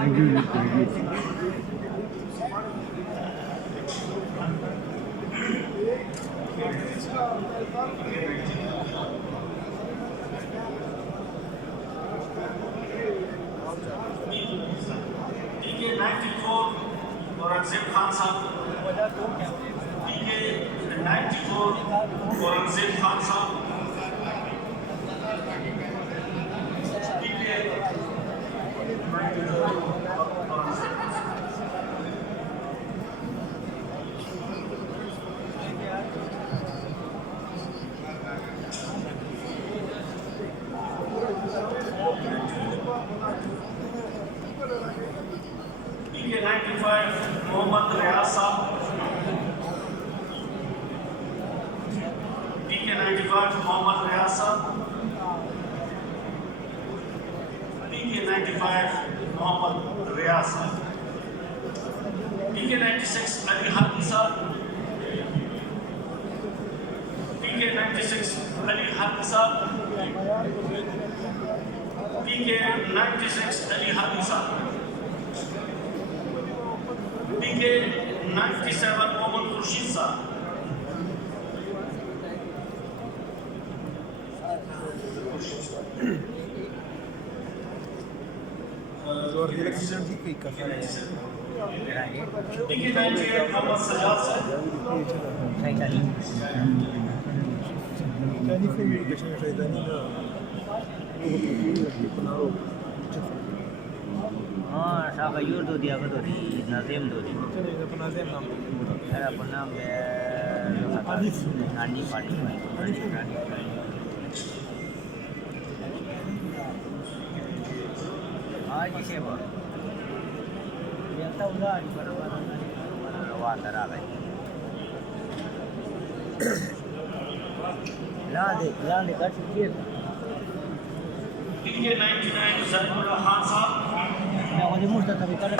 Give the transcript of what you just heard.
Thank you. Thank you. DK 94 Aurangzeb Khan Sahab. DK 94 Aurangzeb Khan Sahab. DK 94 Aurangzeb Khan Sahab. DK 95 Mohammad Riyaz Sahab. DK 95 Mohammad Riyaz Sahab. DK 95 Mohammad Riyaz Sahab. DK 96 Ali Hadi Sahab. DK 96 Ali Hadi Sahab. DK 96 Ali Hadi Sahab. DK 97 Mohammad Khurshid Sahab. DK 98 Mohammad Sajjad Sahab. हाँ साहब your दो दिया तो दी नज़ीम दो दी अरे अपन नाम है नानी पानी आज के बाद ये तो उधार पर रवा दरा गई ला दे कर चुकी है DK 99 Zainullah Khan Sahab. मैं मुझे मुझे तभी कर